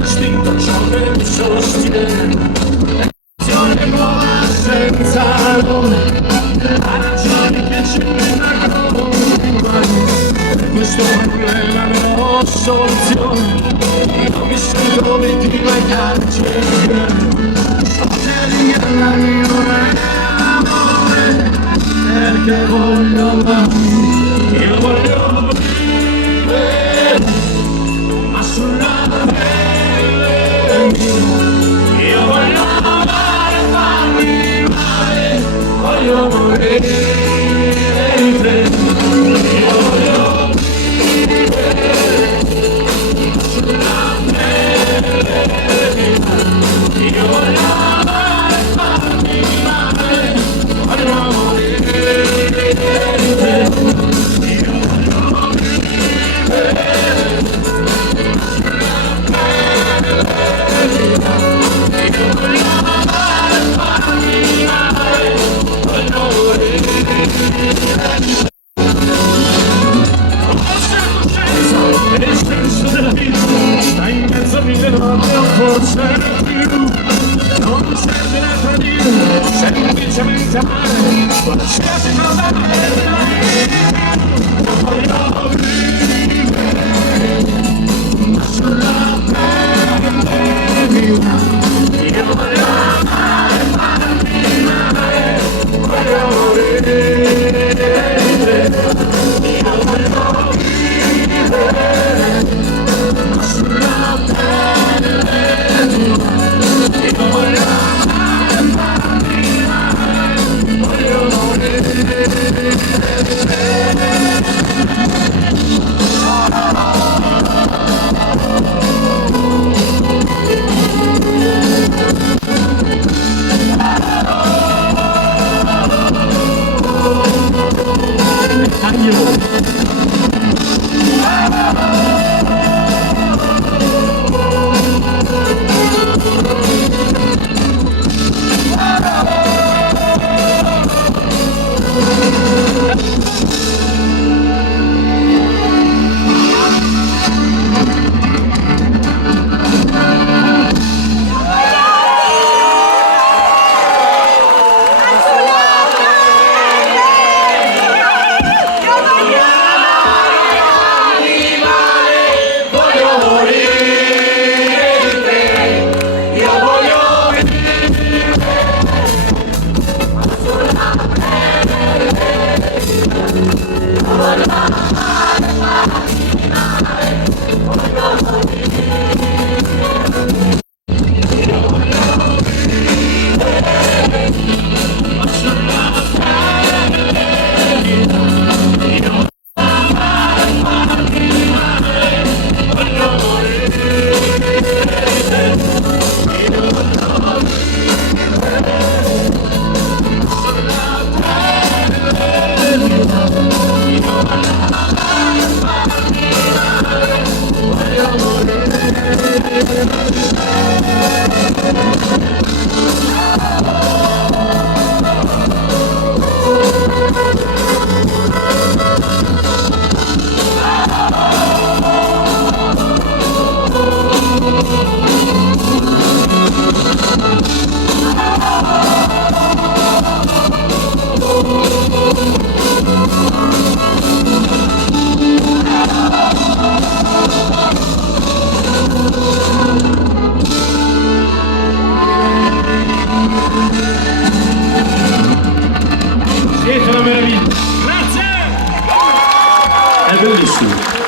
Distinto ciò che mi sostiene, lezione nuova senza nome, ha ragioni che ci negano per questo problema non ho soluzione, non mi sento vittima e carcere, so che ingannarmi non è amore, perché voglio amare, io voglio vivere, ma sulla io voglio amare e farmi male, voglio morire in te, io voglio vivere sulla pelle, io voglio amare e farmi male, voglio morire in te, io voglio vivere sulla pelle. Il senso della vita sta in mezzo a mille donne o forse più, non mi serve da tradire, semplicemente amare qualsiasi cosa io voglio vivere ma sulla pelle mia, io voglio amare, farmi male, voglio morire in te, io voglio ma sulla pelle tua, io voglio amare, farmi male, voglio morire. Siete una meraviglia. Grazie! È bellissimo.